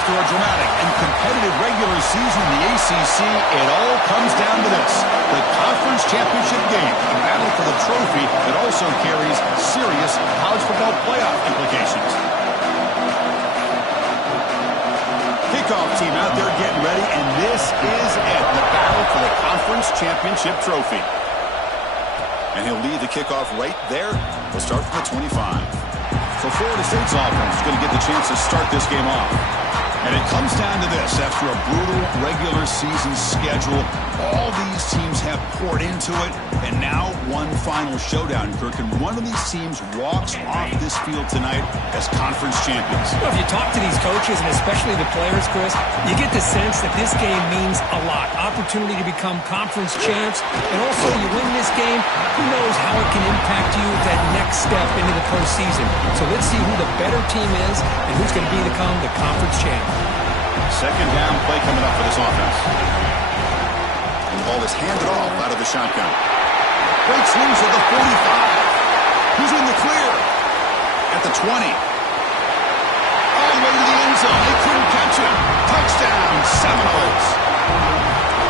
After a dramatic and competitive regular season in the ACC, it all comes down to this: the conference championship game, a battle for the trophy that also carries serious college football playoff implications. Kickoff team out there getting ready, and this is it, the battle for the conference championship trophy. And he'll lead the kickoff right there. We'll start from the 25. So Florida State's offense is going to get the chance to start this game off. And it comes down to this. After a brutal regular season schedule, all these teams have poured into it, and now one final showdown, Kirk. And one of these teams walks off this field tonight as conference champions. Well, if you talk to these coaches, and especially the players, Chris, you get the sense that this game means a lot. Opportunity to become conference champs, and also you win this game, who knows how it can impact you that next step into the postseason. So let's see who the better team is and who's going to become the conference champ. Second down play coming up for this offense. And the ball is handed off out of the shotgun. Great swings at the 45. Who's in the clear? At the 20. All the way to the end zone. They couldn't catch him. Touchdown, Seminoles.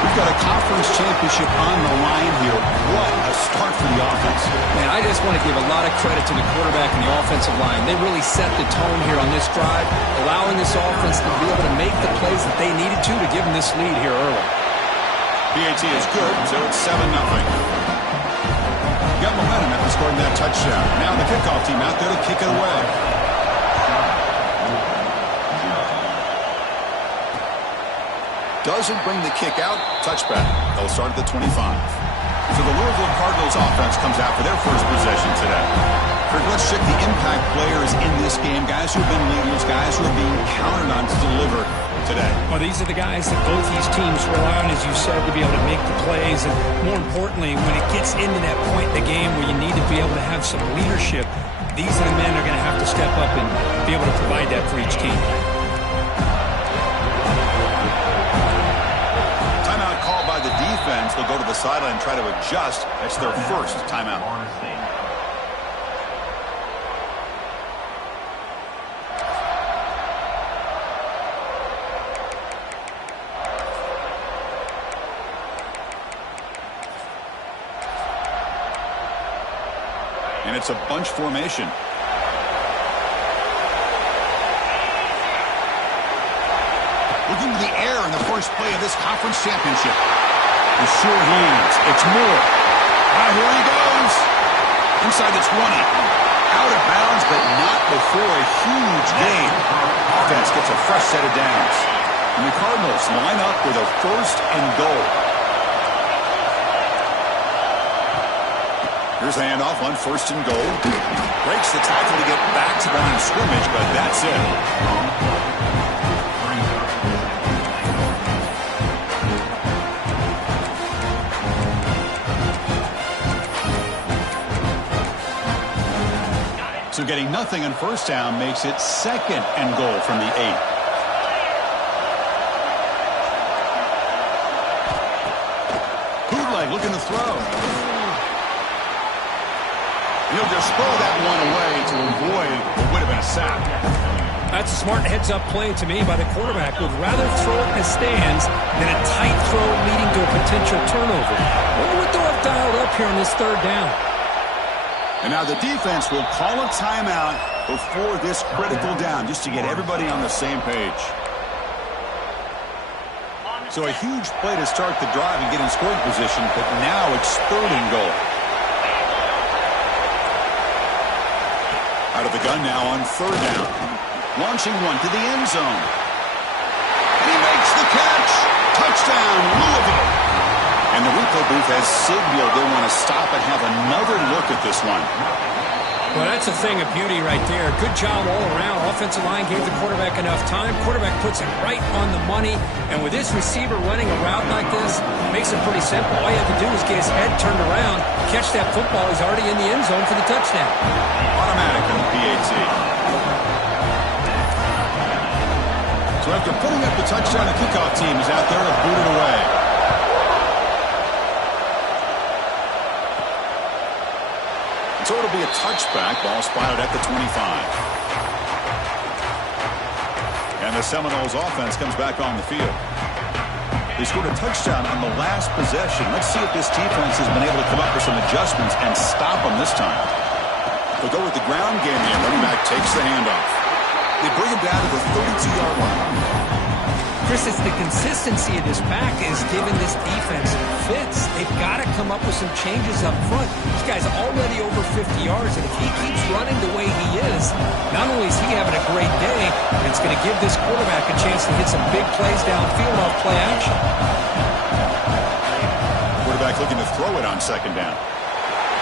We've got a conference championship on the line here. What a start for the offense. Man, I just want to give a lot of credit to the quarterback and the offensive line. They really set the tone here on this drive, allowing this offense to be able to make the plays that they needed to give them this lead here early. PAT is good, so it's 7-0. Got momentum after scoring that touchdown. Now the kickoff team out there to kick it away. Doesn't bring the kick out. Touchback. They'll start at the 25. So the Louisville Cardinals offense comes out for their first possession today. Let's check the impact players in this game. Guys who have been leaders, guys who are being counted on to deliver today. Well, these are the guys that both these teams rely on, as you said, to be able to make the plays. And more importantly, when it gets into that point in the game where you need to be able to have some leadership, these are the men that are going to have to step up and be able to provide that for each team. The defense, they'll go to the sideline and try to adjust. That's their first timeout. And it's a bunch formation. Looking to the air in the first play of this conference championship. The short hands. It's Moore. Here he goes. Inside the 20. Out of bounds, but not before a huge gain. Offense gets a fresh set of downs. And the Cardinals line up with a first and goal. Here's the handoff on first and goal. Breaks the tackle to get back to the line of scrimmage, but that's it. So getting nothing on first down makes it second and goal from the 8. Bootleg looking to throw. He'll just throw that one away to avoid what would have been a sack. That's a smart heads-up play to me by the quarterback. Would rather throw it in the stands than a tight throw leading to a potential turnover. Wonder what they'll have dialed up here on this third down. And now the defense will call a timeout before this critical down, just to get everybody on the same page. So a huge play to start the drive and get in scoring position, but now it's third and goal. Out of the gun now on third down. Launching one to the end zone. And he makes the catch. Touchdown, Louisville. And the replay booth has signaled they want to stop and have another look at this one. Well, that's a thing of beauty right there. Good job all around. Offensive line gave the quarterback enough time. Quarterback puts it right on the money. And with this receiver running a route like this, it makes it pretty simple. All you have to do is get his head turned around, catch that football. He's already in the end zone for the touchdown. Automatic on the PAT. So after putting up the touchdown, the kickoff team is out there to boot it away. So it'll be a touchback. Ball spotted at the 25. And the Seminoles offense comes back on the field. They scored a touchdown on the last possession. Let's see if this defense has been able to come up with some adjustments and stop them this time. They'll go with the ground game here. Running back takes the handoff. They bring him down to the 32-yard line. Chris, it's the consistency of this pack is giving this defense fits. They've got to come up with some changes up front. This guy's already over 50 yards, and if he keeps running the way he is, not only is he having a great day, but it's going to give this quarterback a chance to hit some big plays downfield off play action. Quarterback looking to throw it on second down.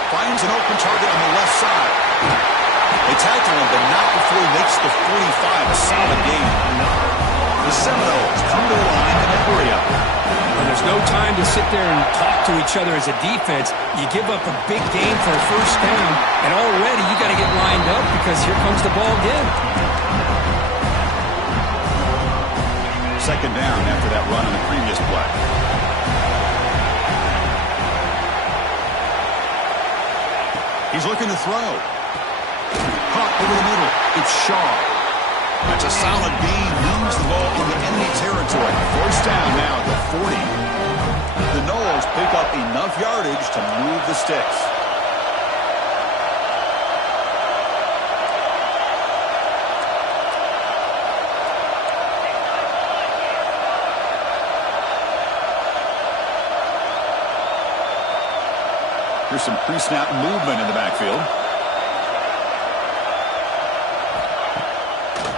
Finds an open target on the left side. They tackle him, but not before he makes the 45. A solid game. The Seminoles come to the line in a hurry-up. Well, there's no time to sit there and talk to each other as a defense. You give up a big gain for a first down, and already you got to get lined up because here comes the ball again. Second down after that run on the previous play. He's looking to throw. Caught over the middle. It's Shaw. That's a solid gain. Moves the ball into enemy territory. First down now at the 40. The Noles pick up enough yardage to move the sticks. Here's some pre-snap movement in the backfield.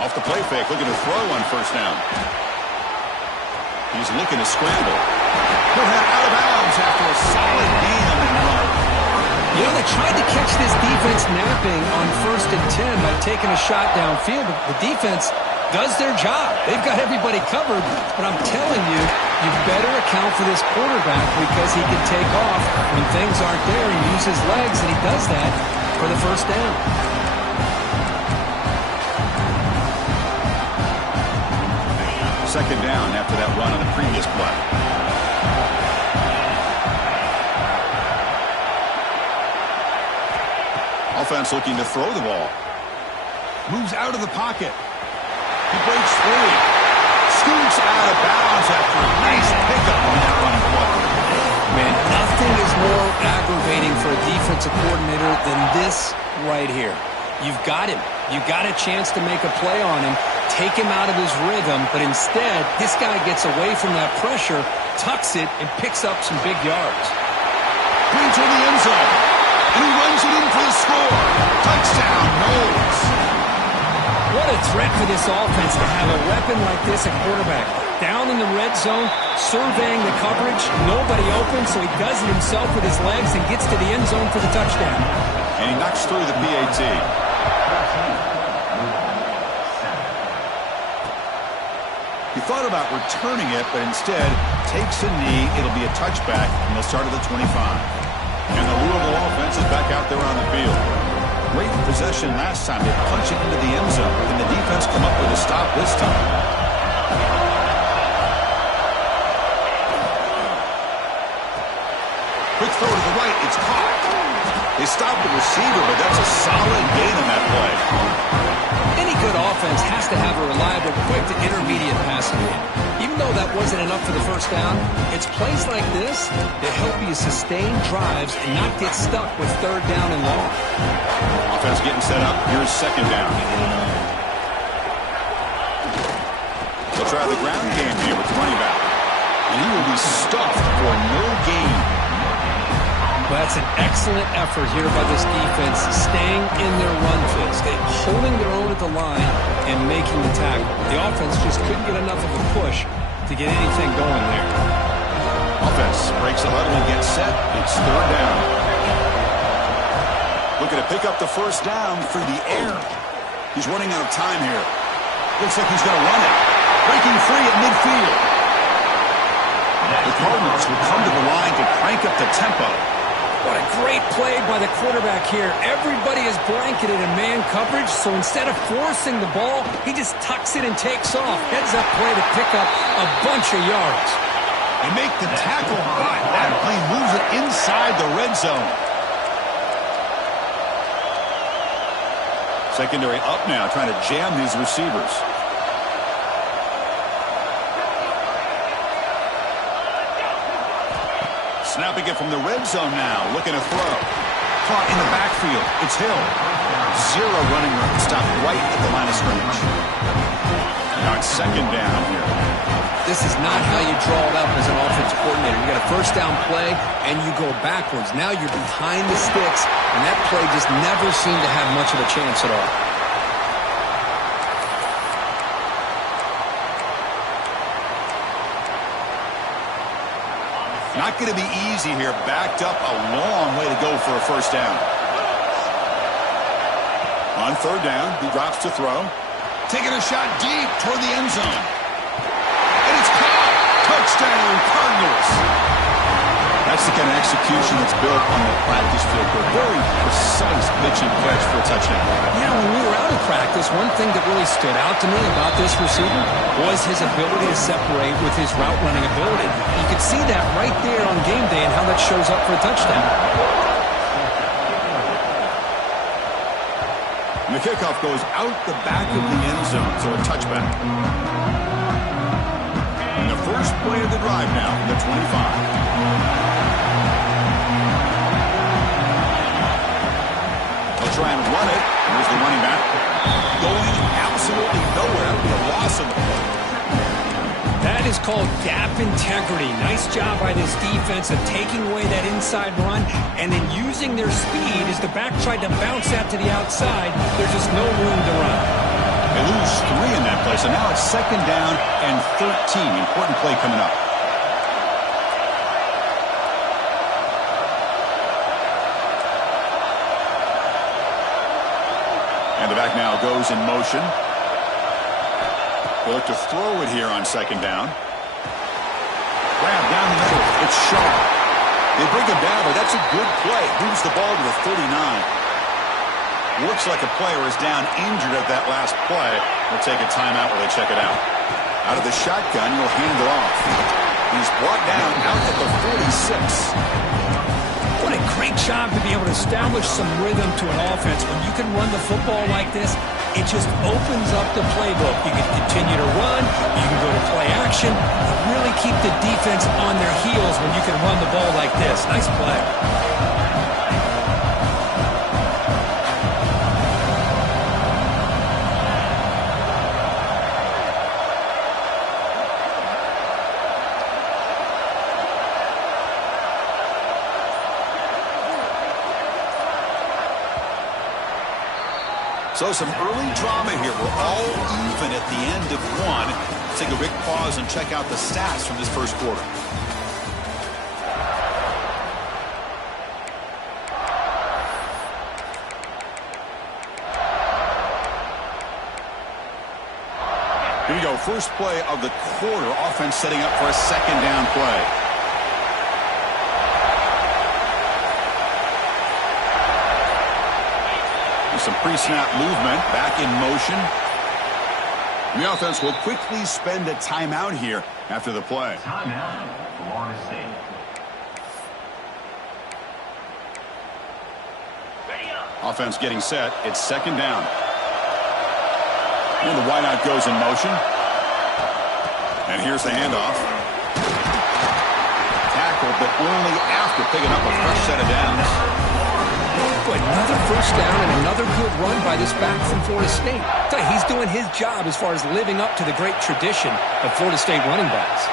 Off the play fake, looking to throw on first down. He's looking to scramble. He'll head out of bounds after a solid gain on that run. You know, they tried to catch this defense napping on 1st and 10 by taking a shot downfield, but the defense does their job. They've got everybody covered, but I'm telling you, you better account for this quarterback because he can take off when things aren't there and use his legs, and he does that for the first down. Second down after that run on the previous play. Offense looking to throw the ball. Moves out of the pocket. He breaks free. Scoots out of bounds after a nice pickup on that running play. Man, nothing is more aggravating for a defensive coordinator than this right here. You've got him. You've got a chance to make a play on him, take him out of his rhythm, but instead, this guy gets away from that pressure, tucks it, and picks up some big yards. Brings to the end zone, and he runs it in for the score. Touchdown, Noles. What a threat for this offense to have a weapon like this at quarterback. Down in the red zone, surveying the coverage, nobody open, so he does it himself with his legs and gets to the end zone for the touchdown. And he knocks through the PAT. He thought about returning it, but instead takes a knee. It'll be a touchback from the start of the 25. And the Louisville offense is back out there on the field. Great possession last time. They punch it into the end zone, and the defense come up with a stop this time. Quick throw to the right. It's caught. They stop the receiver, but that's a solid gain on that play. Any good offense has to have a reliable, quick to intermediate passing game. Even though that wasn't enough for the first down, it's plays like this that help you sustain drives and not get stuck with third down and long. Offense getting set up. Here's second down. They'll try the ground game here with running back. And he will be stuffed for no gain. Well, that's an excellent effort here by this defense, staying in their run fits, holding their own at the line and making the tackle. The offense just couldn't get enough of a push to get anything going there. Offense breaks the huddle and gets set. It's third down. Looking to pick up the first down through the air. He's running out of time here. Looks like he's going to run it. Breaking free at midfield. The Cardinals will come to the line to crank up the tempo. What a great play by the quarterback here. Everybody is blanketed in man coverage, so instead of forcing the ball, he just tucks it and takes off. Heads up play to pick up a bunch of yards. They make the tackle high. That play moves it inside the red zone. Secondary up now, trying to jam these receivers. Snapping it from the red zone now, looking to throw. Caught in the backfield. It's Hill. Zero running room. Stopped right at the line of scrimmage. Now it's second down here. This is not how you draw it up as an offensive coordinator. You got a first down play, and you go backwards. Now you're behind the sticks, and that play just never seemed to have much of a chance at all. Not going to be easy here. Backed up, a long way to go for a first down. On third down, he drops to throw. Taking a shot deep toward the end zone. And it's caught. Touchdown, Cardinals. That's the kind of execution that's built on the practice field. A very precise pitch and catch for a touchdown. Yeah, when we were out of practice, one thing that really stood out to me about this receiver was his ability to separate with his route running ability. You could see that right there on game day and how that shows up for a touchdown. And the kickoff goes out the back of the end zone, so a touchback. And the first play of the drive now, the 25. They'll try and run it. Here's the running back. Going absolutely nowhere. That would be a loss of the play. That is called gap integrity. Nice job by this defense of taking away that inside run and then using their speed as the back tried to bounce out to the outside. There's just no room to run. They lose 3 in that play, so now it's second down and 13. Important play coming up. And the back now goes in motion. They'll look to throw it here on second down. Grab down the middle. It's sharp. They bring him down, but that's a good play. Moves the ball to the 39. Looks like a player is down injured at that last play. We'll take a timeout while they check it out. Out of the shotgun, you'll hand it off. He's brought down out at the 46. What a great job to be able to establish some rhythm to an offense. When you can run the football like this, it just opens up the playbook. You can continue to run. You can go to play action. You really keep the defense on their heels when you can run the ball like this. Nice play. So some early drama here. We're all even at the end of one. Let's take a quick pause and check out the stats from this first quarter. Here we go. First play of the quarter. Offense setting up for a second down play. Some pre-snap movement, back in motion. The offense will quickly spend a timeout here after the play. Timeout, Florida State. Offense getting set. It's second down. And the wideout goes in motion. And here's the handoff. Tackled, but only after picking up a fresh set of downs. Another first down and another good run by this back from Florida State. He's doing his job as far as living up to the great tradition of Florida State running backs.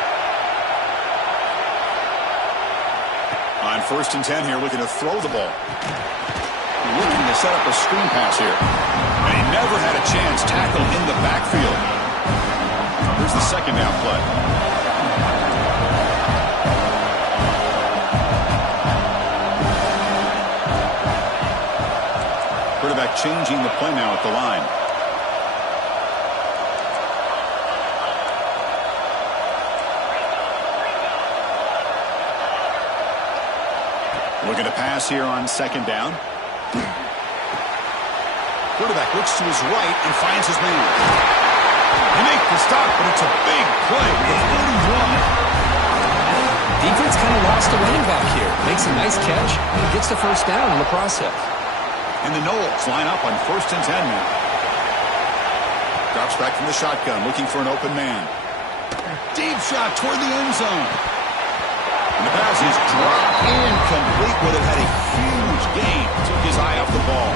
On 1st and 10 here, looking to throw the ball. Looking to set up a screen pass here. And he never had a chance. Tackled in the backfield. Here's the second down play. Quarterback changing the play now at the line. Looking to pass here on second down. Quarterback looks to his right and finds his man. He makes the stop, but it's a big play with 41. Defense kind of lost a running back here. Makes a nice catch and gets the first down in the process. And the Noles line up on 1st and 10 now. Drops back from the shotgun, looking for an open man. Deep shot toward the end zone. And the pass is dropped incomplete, but it had a huge gain. Took his eye off the ball.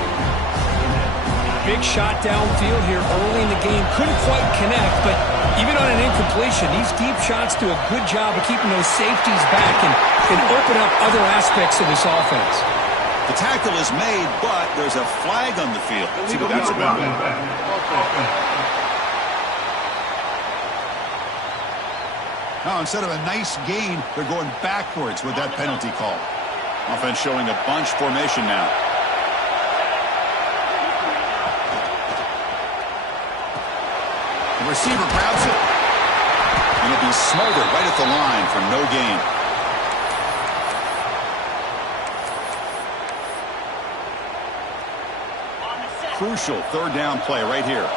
big shot downfield here early in the game. Couldn't quite connect, but even on an incompletion, these deep shots do a good job of keeping those safeties back and can open up other aspects of this offense. The tackle is made, but there's a flag on the field. Let's see what that's about. Now, instead of a nice gain, they're going backwards with that penalty call. Offense showing a bunch formation now. The receiver grabs it. And it'll be smothered right at the line for no gain. Crucial third down play right here.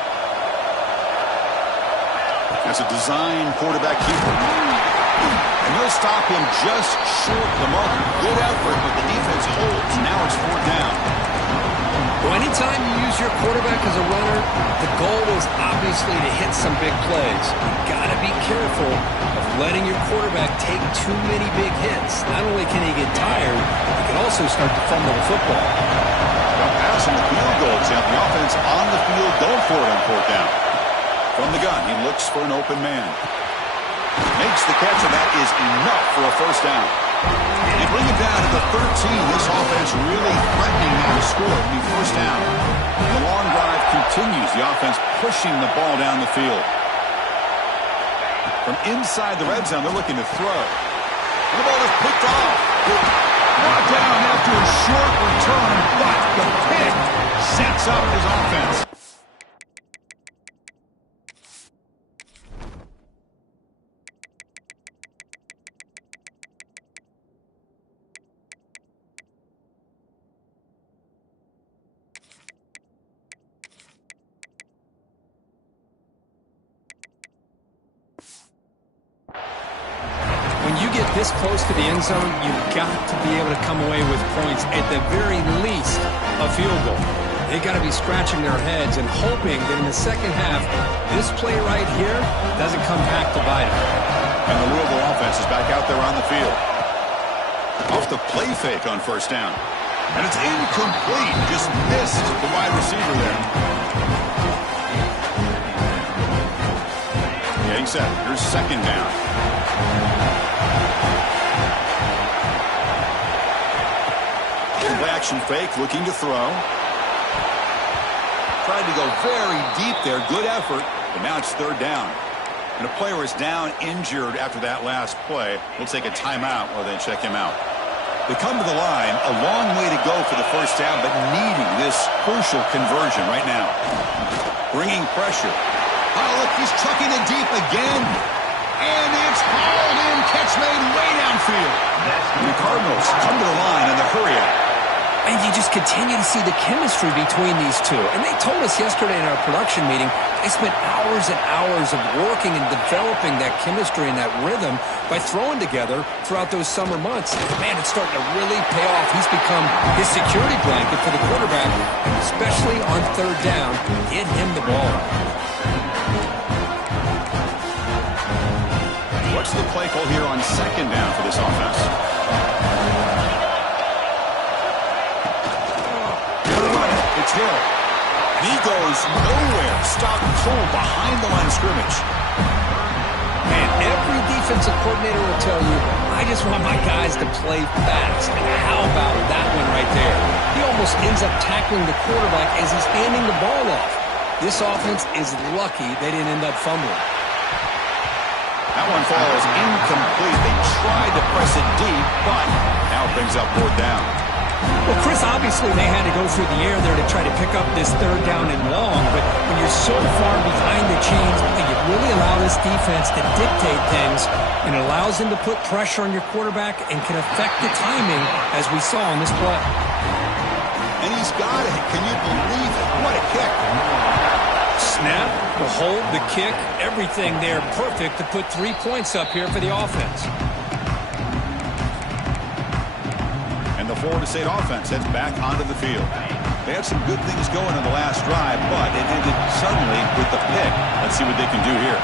That's a design quarterback keeper. And he'll stop him just short of the mark. Good effort, but the defense holds. Now it's fourth down. Well, anytime you use your quarterback as a runner, the goal is obviously to hit some big plays. You've got to be careful of letting your quarterback take too many big hits. Not only can he get tired, he can also start to fumble the football. Well, pass and the field goal attempt. The offense on the field going for it on fourth down. From the gun, he looks for an open man. Makes the catch, and that is enough for a first down. They bring it down to the 13. This offense really threatening now to score. It'll be first down. The long drive continues. The offense pushing the ball down the field. From inside the red zone, they're looking to throw. And the ball is picked off. Brought down after a short return, but the pick sets up his offense. When you get this close to the end zone, you've got to be able to come away with points, at the very least, a field goal. They've got to be scratching their heads and hoping that in the second half, this play right here doesn't come back to bite them. And the Louisville offense is back out there on the field. Off the play fake on first down. And it's incomplete. Just missed the wide receiver there. Getting set. Here's second down. Action fake, looking to throw. Tried to go very deep there. Good effort, but now it's third down. And a player is down injured after that last play. We'll take a timeout while they check him out. They come to the line, a long way to go for the first down, but needing this crucial conversion right now. Bringing pressure. Oh, look, he's chucking it deep again. And it's hauled in. Catch made way downfield. And the Cardinals come to the line in the hurry up. And you just continue to see the chemistry between these two. And they told us yesterday in our production meeting, they spent hours and hours of working and developing that chemistry and that rhythm by throwing together throughout those summer months. Man, it's starting to really pay off. He's become his security blanket for the quarterback, and especially on third down, get him the ball. What's the play call here on second down for this offense? It's Hill. He goes nowhere. Stop cold behind the line of scrimmage. And every defensive coordinator will tell you, I just want my guys to play fast. And how about that one right there? He almost ends up tackling the quarterback as he's handing the ball off. This offense is lucky they didn't end up fumbling. That one falls incomplete. They tried to press it deep, but now it brings up fourth down. Well, Chris, obviously they had to go through the air there to try to pick up this third down and long, but when you're so far behind the chains, you really allow this defense to dictate things, and it allows them to put pressure on your quarterback and can affect the timing, as we saw on this play. And he's got it. Can you believe it? What a kick. Snap, the hold, the kick, everything there perfect to put 3 points up here for the offense. And the Florida State offense heads back onto the field. They had some good things going on the last drive, but it ended suddenly with the pick. Let's see what they can do here.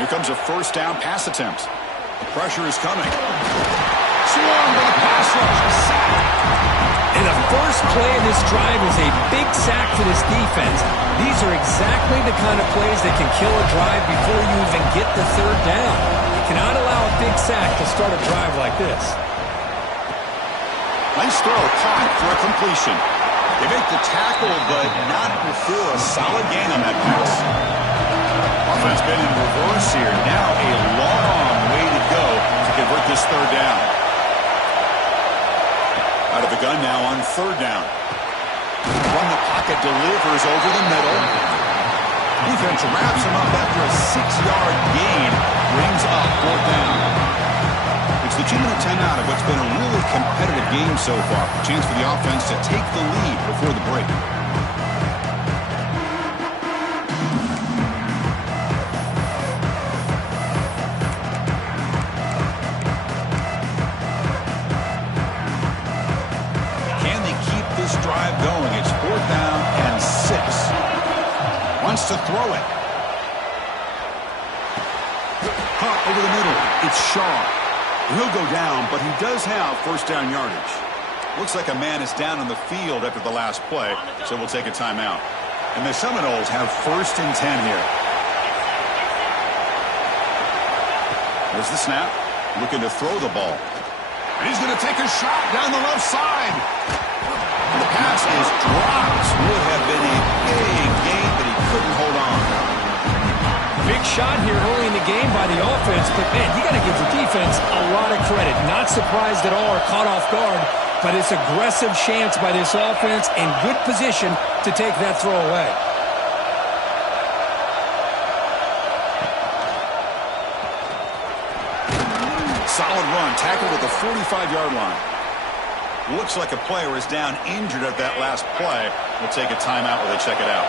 Here comes a first down pass attempt. The pressure is coming. Swarmed by the pass rush. A sack. first play of this drive is a big sack for this defense. These are exactly the kind of plays that can kill a drive before you even get the third down. You cannot allow a big sack to start a drive like this. Nice throw, caught for a completion. They make the tackle, but not before a solid gain on that pass. Offense been in reverse here. Now a long way to go to convert this third down. Out of the gun now on third down. From the pocket, delivers over the middle. Defense wraps him up after a 6-yard gain. Brings up fourth down. It's the 2-minute timeout of what's been a really competitive game so far. A chance for the offense to take the lead before the break. Drive going. It's fourth down and 6. Wants to throw it. Caught over the middle. It's Shaw. He'll go down, but he does have first down yardage. Looks like a man is down on the field after the last play, so we'll take a timeout. And the Seminoles have first and 10 here. There's the snap. Looking to throw the ball. And he's going to take a shot down the left side. The pass is dropped. Would have been a big gain, but he couldn't hold on. Big shot here early in the game by the offense, but man, you got to give the defense a lot of credit. Not surprised at all or caught off guard, but it's aggressive chance by this offense in good position to take that throw away. Solid run, tackled at the 45-yard line. Looks like a player is down injured at that last play. We'll take a timeout while they check it out.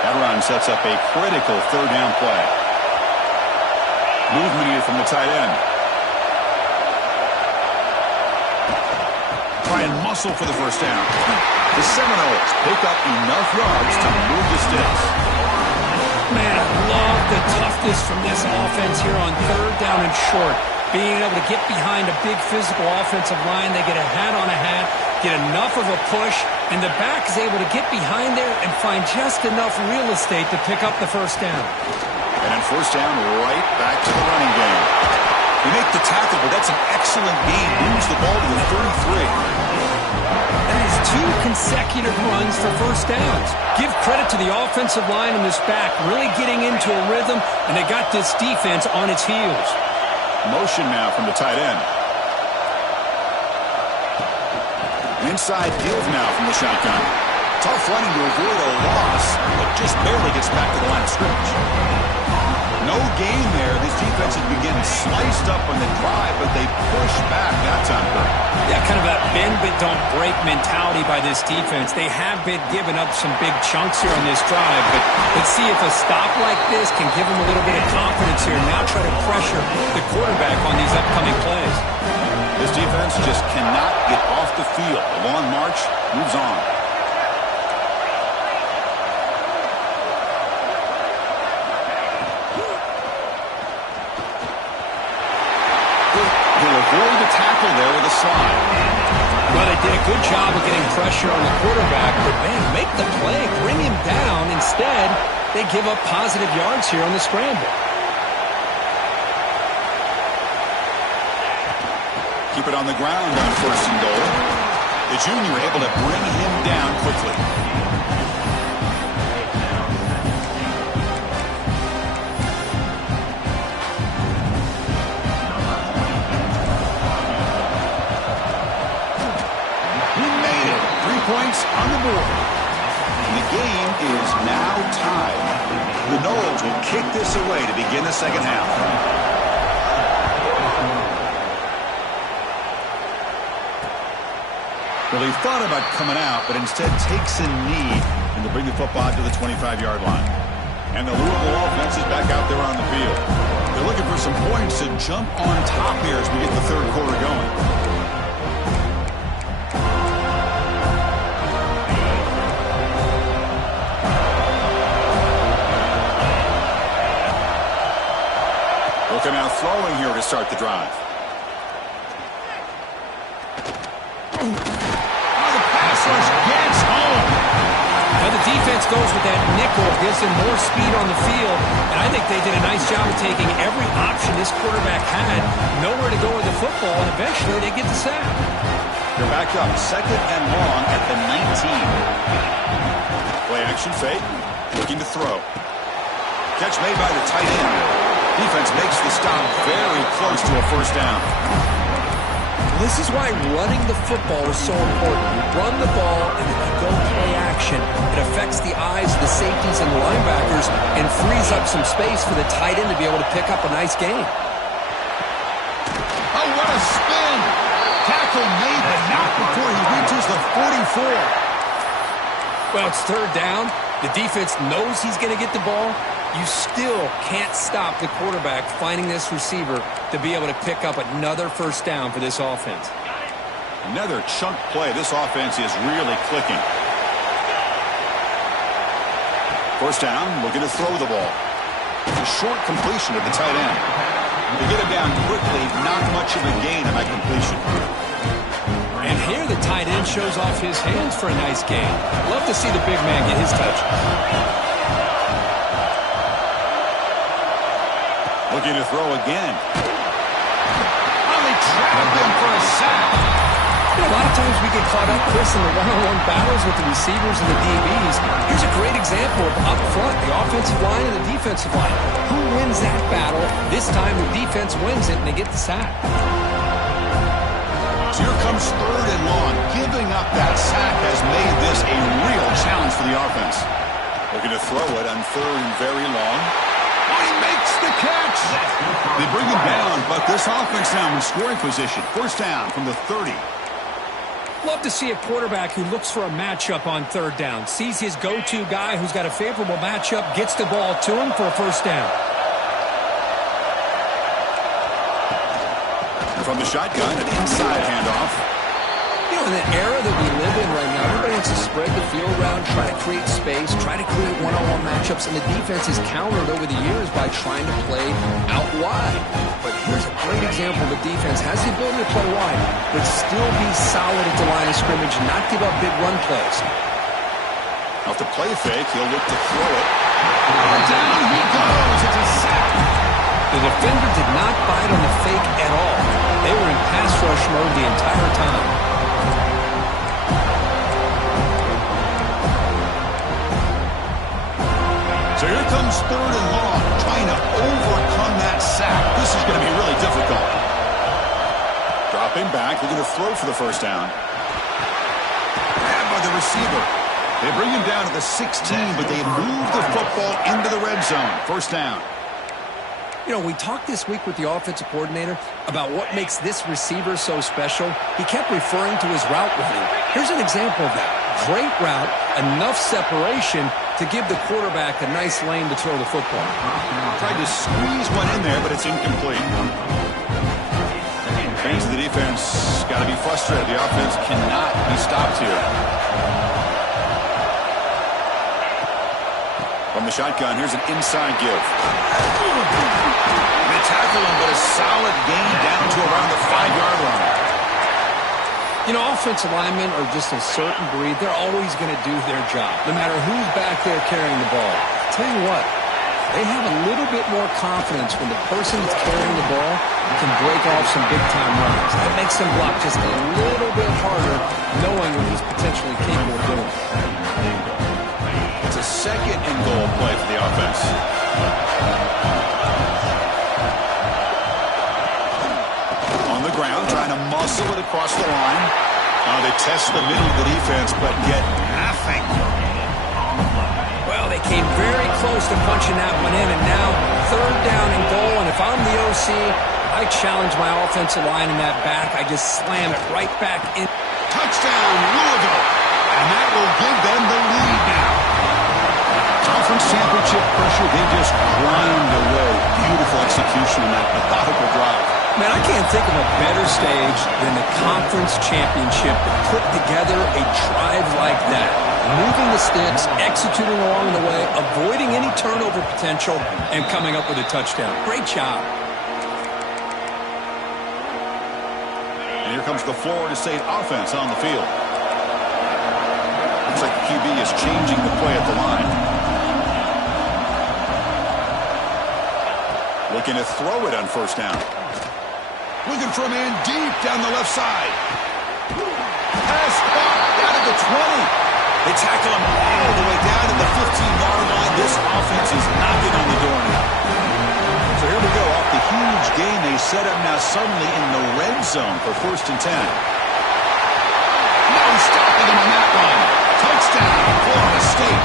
That run sets up a critical third down play. Movement here from the tight end. Try and muscle for the first down. The Seminoles pick up enough yards to move the sticks. Man, I love the toughness from this offense here on third down and short. Being able to get behind a big physical offensive line. They get a hat on a hat, get enough of a push, and the back is able to get behind there and find just enough real estate to pick up the first down. And then first down, right back to the running game. They make the tackle, but that's an excellent gain. Moves the ball to the 33. That is 2 consecutive runs for first downs. Give credit to the offensive line in this back, really getting into a rhythm, and they got this defense on its heels. Motion now from the tight end. Inside field now from the shotgun. Tough running to avoid a loss, but just barely gets back to the line of scrimmage. No gain there. This defense has been getting sliced up on the drive, but they push back that time. Yeah, kind of that bend but don't break mentality by this defense. They have been giving up some big chunks here on this drive, but let's see if a stop like this can give them a little bit of confidence here. Now try to pressure the quarterback on these upcoming plays. This defense just cannot get off the field. A long march moves on. He'll avoid the tackle there with a slide. Well, they did a good job of getting pressure on the quarterback, but man, make the play, bring him down. Instead, they give up positive yards here on the scramble. Keep it on the ground on first and goal. The junior able to bring him down quickly. Points on the board. And the game is now tied. The Noles will kick this away to begin the second half. Well, he thought about coming out, but instead takes a knee and to bring the football to the 25-yard line. And the Louisville offense is back out there on the field. They're looking for some points to jump on top here as we get the third quarter going. Looking out throwing here to start the drive. Oh, the pass the defense goes with that nickel, gives them more speed on the field, and I think they did a nice job of taking every option this quarterback had, nowhere to go with the football, and eventually they get the sack. They're back up, 2nd and long at the 19. Play action fake, looking to throw. Catch made by the tight end. Defense makes the stop very close to a first down. This is why running the football is so important. You run the ball and then you go play action. It affects the eyes of the safeties and the linebackers and frees up some space for the tight end to be able to pick up a nice gain. Oh, what a spin! Tackle made, but not before he reaches the 44. Well, it's 3rd down. The defense knows he's going to get the ball. You still can't stop the quarterback finding this receiver to be able to pick up another first down for this offense. Another chunk play. This offense is really clicking. First down, looking to throw the ball. It's a short completion to the tight end. They get him down quickly, not much of a gain on that completion. And here the tight end shows off his hands for a nice gain. Love to see the big man get his touch. Looking to throw again. Oh, they trapped him for a sack. You know, a lot of times we get caught up, Chris, in the one-on-one battles with the receivers and the DBs. Here's a great example of up front, the offensive line and the defensive line. Who wins that battle? This time the defense wins it and they get the sack. So here comes 3rd and long. Giving up that sack has made this a real challenge for the offense. Looking to throw it on 3rd and very long. Oh, he makes the catch. They bring him down, but this offense now in scoring position. First down from the 30. Love to see a quarterback who looks for a matchup on 3rd down. Sees his go-to guy who's got a favorable matchup, gets the ball to him for a first down. From the shotgun, an inside handoff. You know, in the era that we live in right now, everybody wants to spread the field around, try to create space, try to create one-on-one matchups, and the defense has countered over the years by trying to play out wide. But here's a great example of a defense has the ability to play wide, but still be solid at the line of scrimmage and not give up big run plays. Off the play fake, he'll look to throw it. And down he goes. It's a sack. The defender did not bite on the fake at all. They were in pass rush mode the entire time. So here comes 3rd and long, trying to overcome that sack. This is going to be really difficult. Dropping back, looking to throw for the first down. Grabbed by the receiver. They bring him down to the 16, but they move the football into the red zone. First down. You know, we talked this week with the offensive coordinator about what makes this receiver so special. He kept referring to his route running. Here's an example of that. Great route, enough separation to give the quarterback a nice lane to throw the football. Tried to squeeze one in there, but it's incomplete. Fans of the defense got to be frustrated. The offense cannot be stopped here. From the shotgun, here's an inside give. They tackle him, but a solid gain down to around the 5-yard line. You know, offensive linemen are just a certain breed. They're always going to do their job, no matter who's back there carrying the ball. I'll tell you what, they have a little bit more confidence when the person that's carrying the ball can break off some big-time runs. That makes them block just a little bit harder, knowing what he's potentially capable of doing. It's a 2nd and goal play for the offense. On the ground, trying to muscle it across the line. They test the middle of the defense, but get nothing. Well, they came very close to punching that one in, and now 3rd down and goal. And if I'm the OC, I challenge my offensive line in that back. I just slam it right back in. Touchdown, Louisville. And that will give them the lead now. Conference championship pressure, they just grind away. Beautiful execution in that methodical drive. Man, I can't think of a better stage than the conference championship to put together a drive like that. Moving the sticks, executing along the way, avoiding any turnover potential, and coming up with a touchdown. Great job. And here comes the Florida State offense on the field. Looks like the QB is changing the play at the line. Looking to throw it on first down. Looking for a man deep down the left side. Pass caught down at the 20. They tackle him all the way down to the 15-yard line. This offense is knocking on the door now. So here we go. Off the huge gain, they set up now suddenly in the red zone for 1st and 10. No stopping him on that one. Touchdown, Florida State.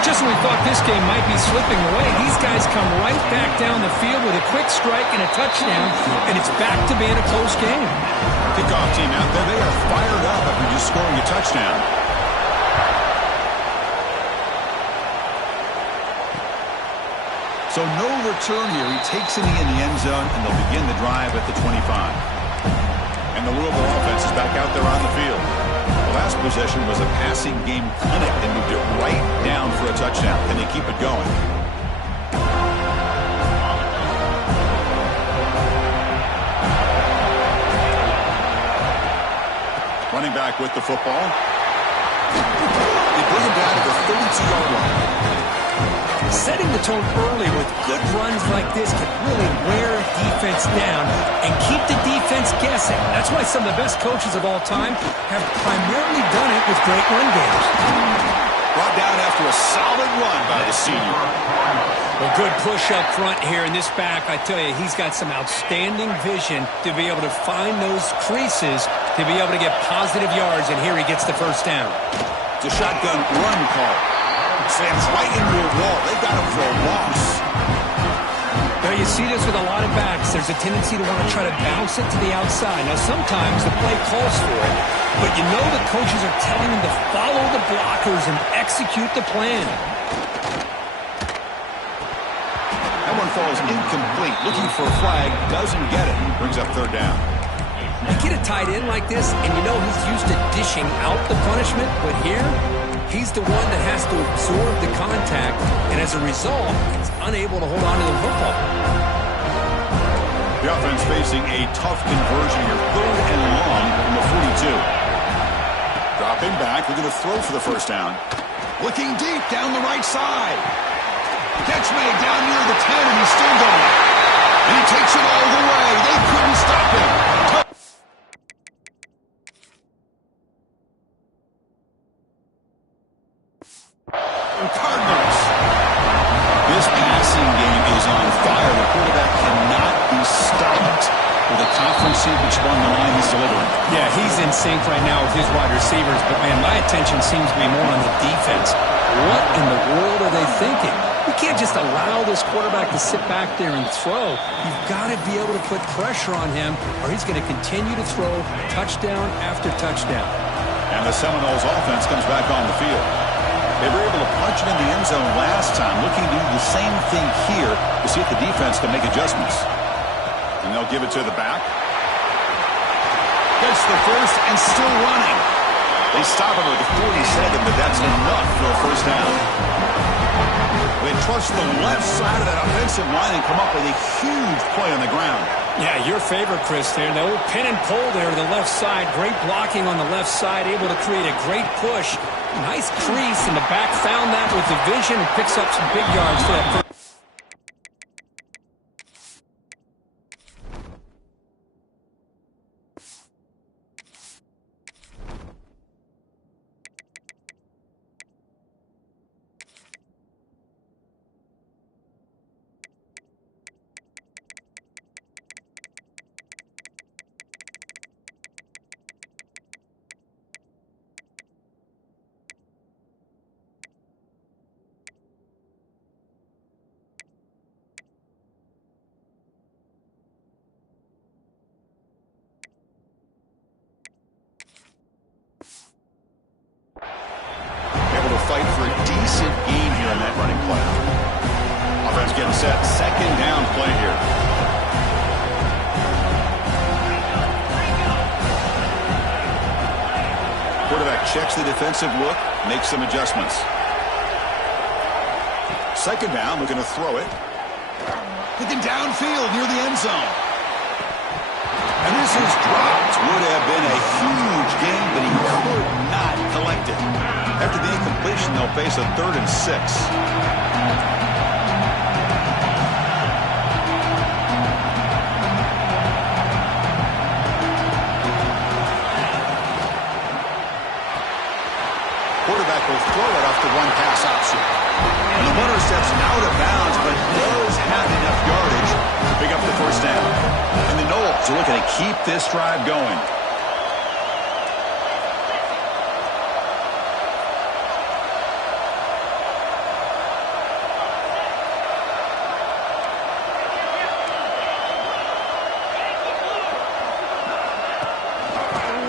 Just when we thought this game might be slipping away, these guys come right back down the field with a quick strike and a touchdown, and it's back to being a close game. Kickoff team out there. They are fired up after just scoring a touchdown. So no return here. He takes it in the end zone, and they'll begin the drive at the 25. And the Louisville offense is back out there on the field. The last possession was a passing game clinic. They moved it right down for a touchdown. Can they keep it going? Running back with the football. They bring him down to the 32-yard line. Setting the tone early with good runs like this can really wear a defense down and keep the defense guessing. That's why some of the best coaches of all time have primarily done it with great run games. Brought down after a solid run by the senior. A good push up front here in this back. I tell you, he's got some outstanding vision to be able to find those creases, to be able to get positive yards, and here he gets the first down. It's a shotgun run call. Slams right into a wall. They got him for a loss. Now you see this with a lot of backs. There's a tendency to want to try to bounce it to the outside. Now sometimes the play calls for it, but you know the coaches are telling him to follow the blockers and execute the plan. That one falls incomplete. Looking for a flag. Doesn't get it. Brings up 3rd down. You get a tight end like this, and you know he's used to dishing out the punishment, but here, he's the one that has to absorb the contact, and as a result, he's unable to hold on to the football. The offense facing a tough conversion here. 3rd and long from the 42. Dropping back, looking to throw for the first down. Looking deep down the right side. Catch made down near the 10, and he's still going. And he takes it all the way. They couldn't stop him. Cardinals. This passing game is on fire. The quarterback cannot be stopped with a conference championship on the line he's delivering. Yeah, he's in sync right now with his wide receivers, but man, my attention seems to be more on the defense. What in the world are they thinking? You can't just allow this quarterback to sit back there and throw. You've got to be able to put pressure on him, or he's going to continue to throw touchdown after touchdown. And the Seminoles offense comes back on the field. They were able to punch it in the end zone last time, looking to do the same thing here to see if the defense can make adjustments. And they'll give it to the back. Gets the first and still running. They stop him with the 47, but that's enough for a first down. They trust the left side of that offensive line and come up with a huge play on the ground. Yeah, your favorite, Chris, there. The old pin and pull there to the left side. Great blocking on the left side, able to create a great push. Nice crease, and the back found that with the vision and picks up some big yards for that first. Fight for a decent gain here on that running play. Offense getting set. 2nd down play here. Quarterback checks the defensive look, makes some adjustments. 2nd down, looking to throw it. Looking downfield near the end zone. And Misses, dropped. Would have been a huge gain, but he could not collect it. After the incompletion, they'll face a 3rd and 6. Quarterback will throw it off the one-pass option. And the runner steps out of bounds, but does have enough yardage to pick up the first down. And the Noles are looking to keep this drive going.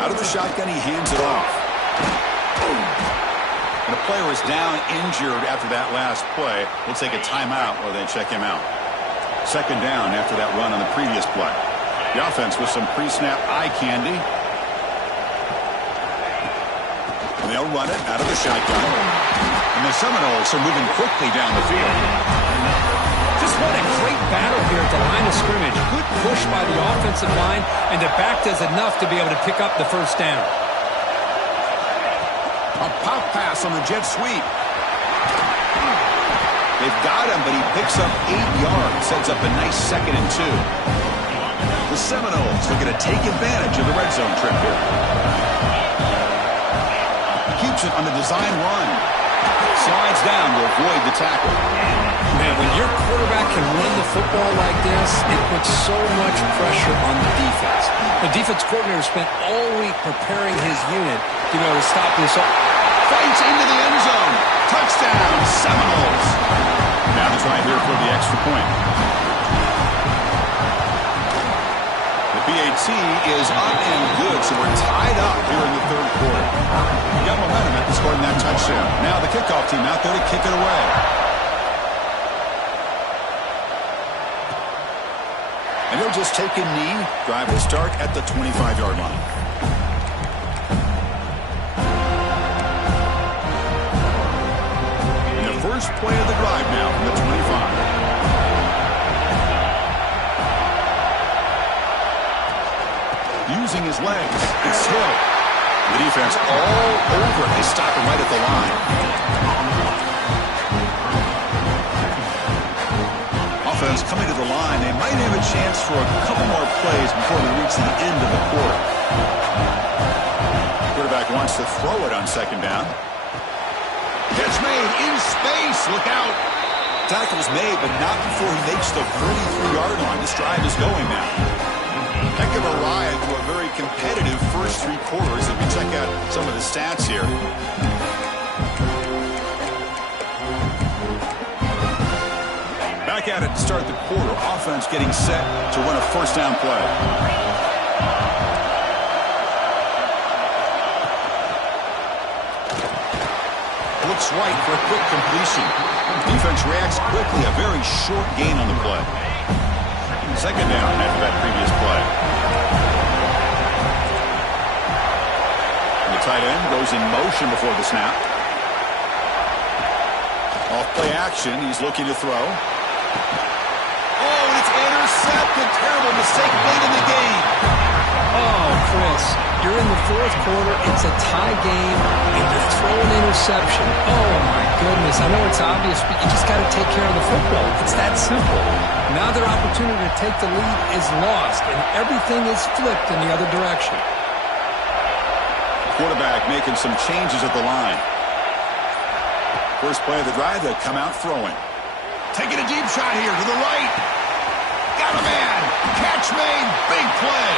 Out of the shotgun, he hands it off. And the player is down injured after that last play. We'll take a timeout while they check him out. 2nd down after that run on the previous play. The offense with some pre-snap eye candy. And they'll run it out of the shotgun. And the Seminoles are moving quickly down the field. Just what a great battle here at the line of scrimmage. Good push by the offensive line, and the back does enough to be able to pick up the first down. A pop pass on the jet sweep. They've got him, but he picks up 8 yards. Sets up a nice 2nd and 2. The Seminoles are going to take advantage of the red zone trip here. Keeps it on the design run. Slides down to avoid the tackle. Man, when your quarterback can run the football like this, it puts so much pressure on the defense. The defense coordinator spent all week preparing his unit to be able to stop this. Fights into the end zone. Touchdown, Seminoles. Now to try here for the extra point. The PAT is up and good, so we're tied up here in the 3rd quarter. We got momentum after scoring that touchdown. Now the kickoff team out there to kick it away. And they'll just take a knee. Drive will start at the 25-yard line. And the first play of the drive now from the 25. Using his legs. It's Hill. The defense all over. They stop him right at the line. Offense coming to the line. They might have a chance for a couple more plays before we reach the end of the quarter. Quarterback wants to throw it on 2nd down. Catch made in space. Look out. Tackle's made, but not before he makes the 33-yard line. This drive is going now. Heck of a ride to a very competitive first 3 quarters as we check out some of the stats here. Back at it to start the quarter. Offense getting set to run a first down play. Looks right for a quick completion. Defense reacts quickly. A very short gain on the play. 2nd down after that previous play. And the tight end goes in motion before the snap. Off play action. He's looking to throw. Oh, and it's intercepted. Terrible mistake late in the game. Oh, Chris, you're in the 4th quarter. It's a tie game, and you throw an interception. Oh, my goodness. I know it's obvious, but you just got to take care of the football. It's that simple. Now their opportunity to take the lead is lost, and everything is flipped in the other direction. Quarterback making some changes at the line. First play of the drive, they'll come out throwing. Taking a deep shot here to the right. Got a man. Catch made. Big play.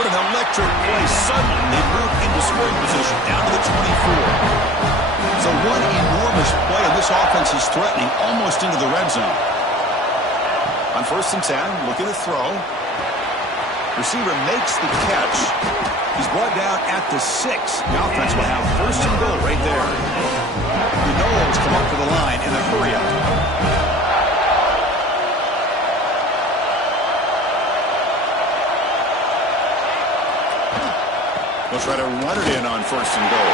What an electric play. Suddenly, they move into scoring position down to the 24. So one enormous play, and this offense is threatening almost into the red zone. On 1st and 10, looking to throw. Receiver makes the catch. He's brought down at the 6. The offense will have 1st and goal right there. The Noles come up to the line in a hurry up. They'll try to run it in on 1st and goal.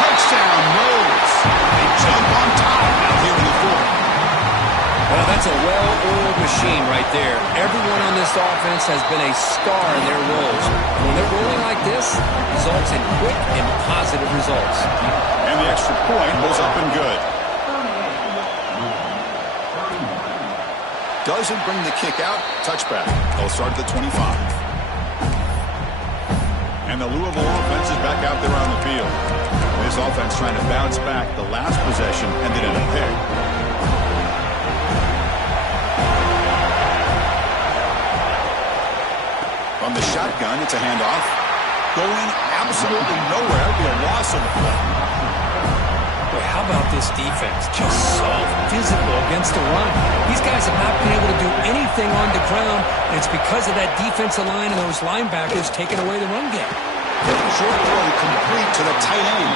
Touchdown, Noles. They jump on top now here in the 4th. Well, that's is a well-oiled machine right there. Everyone on this offense has been a star in their roles. When they're rolling like this, results in quick and positive results. And the extra point goes up and good. Doesn't bring the kick out. Touchback. They'll start at the 25. And the Louisville offense is back out there on the field. This offense trying to bounce back. The last possession ended in a pick. From the shotgun, it's a handoff. Going absolutely nowhere. It'll be a loss of the play. Boy, how about this defense? Just so physical against the run. These guys have not been able to do anything on the ground, and it's because of that defensive line and those linebackers taking away the run game. Short throw complete to the tight end.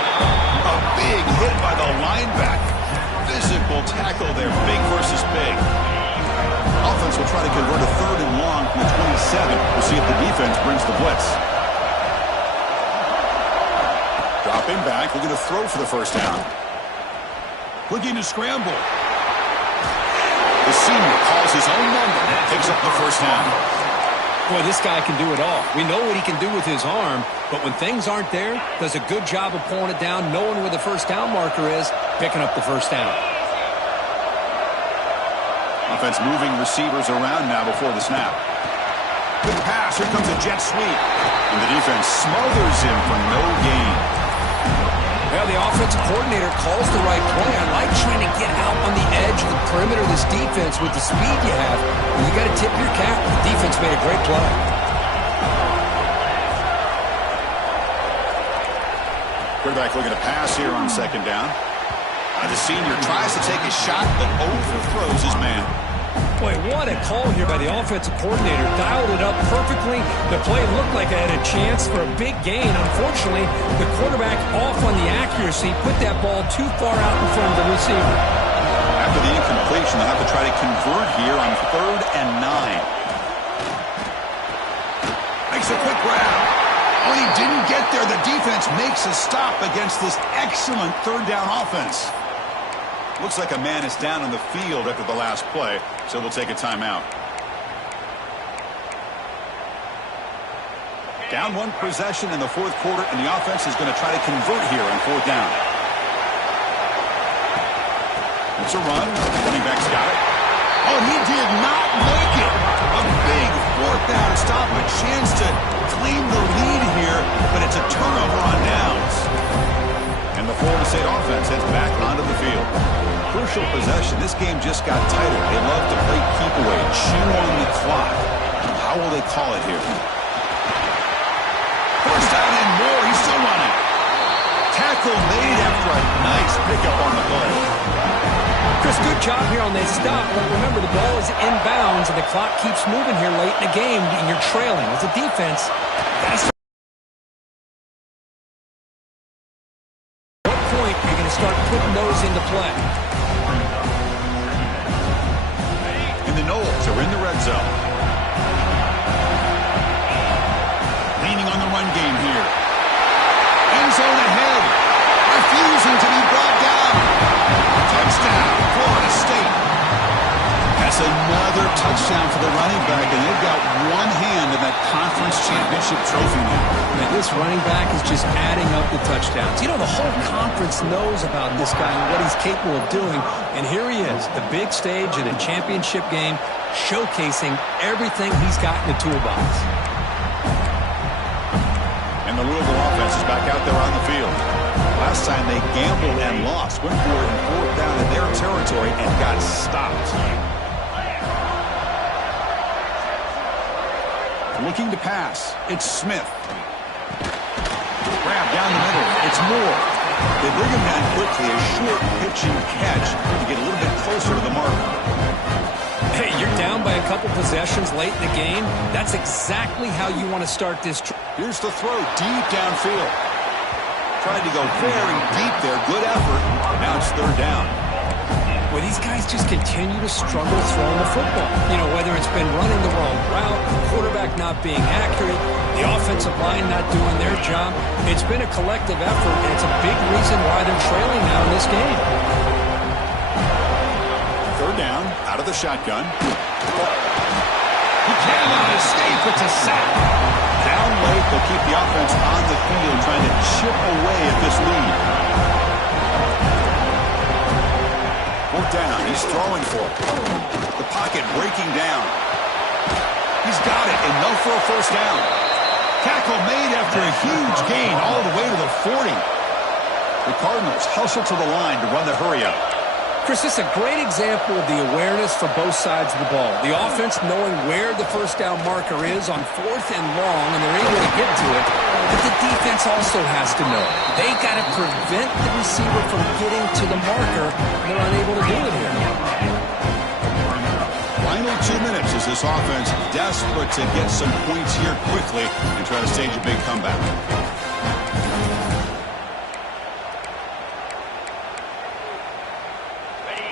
A big hit by the linebacker. Physical tackle there, big versus big. Offense will try to convert a 3rd and long from the 27. We'll see if the defense brings the blitz. Dropping back, looking to throw for the first down. Looking to scramble. The senior calls his own number, picks up the first down. Boy, this guy can do it all. We know what he can do with his arm, but when things aren't there, does a good job of pulling it down, knowing where the first down marker is, picking up the first down. Offense moving receivers around now before the snap. Good pass. Here comes a jet sweep. And the defense smothers him for no gain. Well, the offensive coordinator calls the right play. I like trying to get out on the edge of the perimeter of this defense with the speed you have. And you got to tip your cap. The defense made a great play. Quarterback looking to pass here on 2nd down. The senior tries to take a shot, but overthrows his man. Boy, what a call here by the offensive coordinator. Dialed it up perfectly. The play looked like it had a chance for a big gain. Unfortunately, the quarterback off on the accuracy, put that ball too far out in front of the receiver. After the incompletion, they'll have to try to convert here on 3rd and 9. Makes a quick grab. When he didn't get there, the defense makes a stop against this excellent 3rd down offense. Looks like a man is down on the field after the last play, so we'll take a timeout. Down 1 possession in the 4th quarter, and the offense is going to try to convert here on 4th down. It's a run. Running back's got it. Oh, he did not make it. A big 4th down stop, a chance to claim the lead here, but it's a turnover on downs. And the Florida State offense heads back onto the field. Crucial possession. This game just got tighter. They love to play keep away, chew on the clock. How will they call it here? First down and more. He's still running. Tackle made after a nice pickup on the play. Chris, good job here on this stop, but remember the ball is inbounds and the clock keeps moving here late in the game and you're trailing. As a defense, that's at what point are you going to start putting those into play? And the Noles are in the red zone. Leaning on the run game here. End zone ahead. Refusing to be brought down. Touchdown, Florida State. That's another touchdown for the running back, and they've got one hand in that conference championship trophy now. Man, this running back is just adding up the touchdowns. You know, the whole conference knows about this guy and what he's capable of doing, and here he is, the big stage in a championship game, showcasing everything he's got in the toolbox. And the Louisville offense is back out there on the field. Last time they gambled and lost. Went for it and 4th down in their territory and got stopped. Looking to pass. It's Smith. Grab down the middle. It's Moore. They bring him down quickly. A short pitch and catch to get a little bit closer to the mark. Hey, you're down by a couple possessions late in the game. That's exactly how you want to start this. Here's the throw deep downfield. Tried to go very deep there. Good effort. Now it's 3rd down. Well, these guys just continue to struggle throwing the football. You know, whether it's been running the wrong route, the quarterback not being accurate, the offensive line not doing their job. It's been a collective effort, and it's a big reason why they're trailing now in this game. 3rd down. down, out of the shotgun. He cannot escape. It's a sack. Down late, they'll keep the offense on the field trying to chip away at this lead. Fourth down. He's throwing for it. The pocket breaking down. He's got it. Enough for a first down. Tackle made after a huge gain all the way to the 40. The Cardinals hustle to the line to run the hurry-up. Chris, this is a great example of the awareness for both sides of the ball. The offense knowing where the first down marker is on 4th and long, and they're able to get to it. But the defense also has to know. They got to prevent the receiver from getting to the marker. They're unable to do it here. Final 2 minutes as this offense desperate to get some points here quickly and try to stage a big comeback.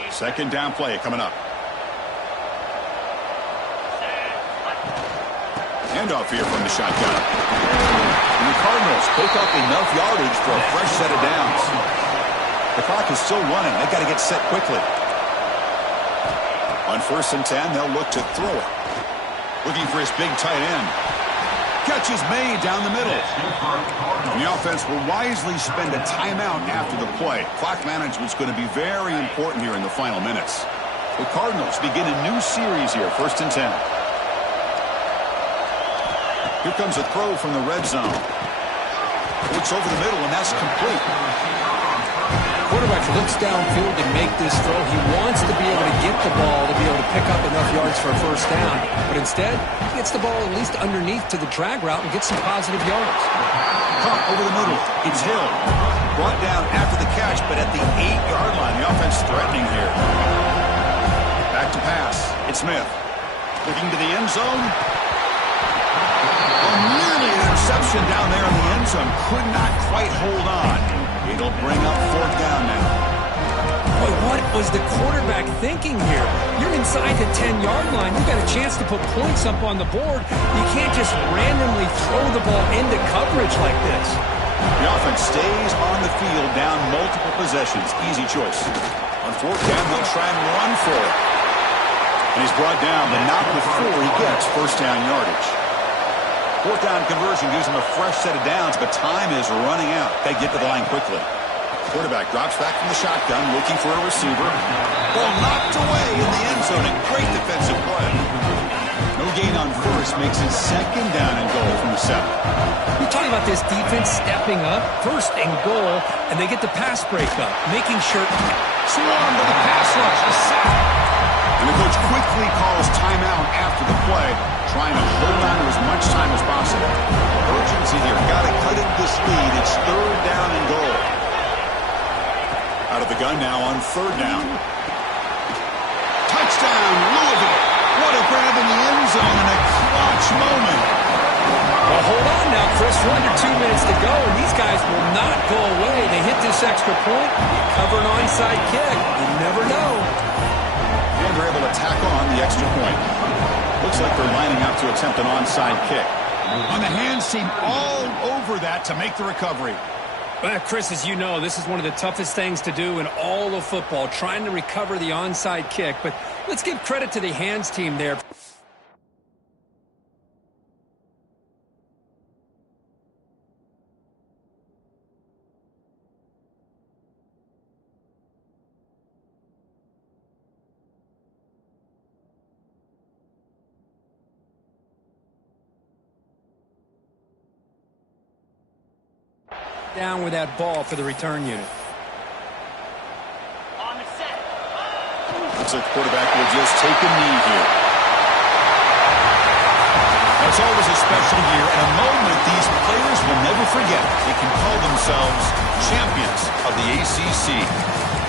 Second down play coming up. Handoff here from the shotgun. And the Cardinals pick up enough yardage for a fresh set of downs. The clock is still running. They've got to get set quickly. On 1st and 10, they'll look to throw it. Looking for his big tight end. Catch is made down the middle. And the offense will wisely spend a timeout after the play. Clock management's going to be very important here in the final minutes. The Cardinals begin a new series here, 1st and 10. Here comes a throw from the red zone. Looks over the middle, and that's complete. Quarterback looks downfield to make this throw. He wants to be able to get the ball to be able to pick up enough yards for a first down. But instead, he gets the ball at least underneath to the drag route and gets some positive yards. Caught over the middle. It's Hill. Brought down after the catch, but at the 8-yard line. The offense threatening here. Back to pass. It's Smith. Looking to the end zone. Well, nearly an interception down there in the end zone. Could not quite hold on. It'll bring up 4th down now. Boy, what was the quarterback thinking here? You're inside the 10-yard line. You've got a chance to put points up on the board. You can't just randomly throw the ball into coverage like this. The offense stays on the field down multiple possessions. Easy choice. On 4th down, they'll try and run for it. And he's brought down, but not before he gets first down yardage. 4th down conversion gives him a fresh set of downs, but time is running out. They get to the line quickly. Quarterback drops back from the shotgun, looking for a receiver. Ball knocked away in the end zone. A great defensive play. No gain on first makes it 2nd down and goal from the 7. You're talking about this defense stepping up, 1st and goal, and they get the pass break up, making sure swarm to the pass rush, a sack. And the coach quickly calls timeout after the play, trying to hold on to as much time as possible. Urgency here. Got to cut into this lead. It's 3rd down and goal. Out of the gun now on 3rd down. Touchdown, Louisville. What a grab in the end zone in a clutch moment. Well, hold on now, Chris. We're under 2 minutes to go, and these guys will not go away. They hit this extra point, cover an onside kick. You never know. And they're able to tack on the extra point. Looks like they're lining up to attempt an onside kick. On the hands team all over that to make the recovery. Well, Chris, as you know, this is one of the toughest things to do in all of football, trying to recover the onside kick. But let's give credit to the hands team there. Down with that ball for the return unit. On the set. Looks like the quarterback will just take a knee here. It's always a special year and a moment these players will never forget. They can call themselves champions of the ACC.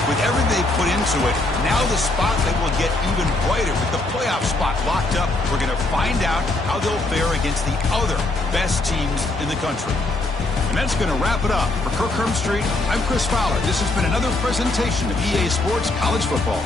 With everything they put into it, now the spotlight will get even brighter with the playoff spot locked up. We're going to find out how they'll fare against the other best teams in the country. And that's going to wrap it up. For Kirk Street, I'm Chris Fowler. This has been another presentation of EA Sports College Football.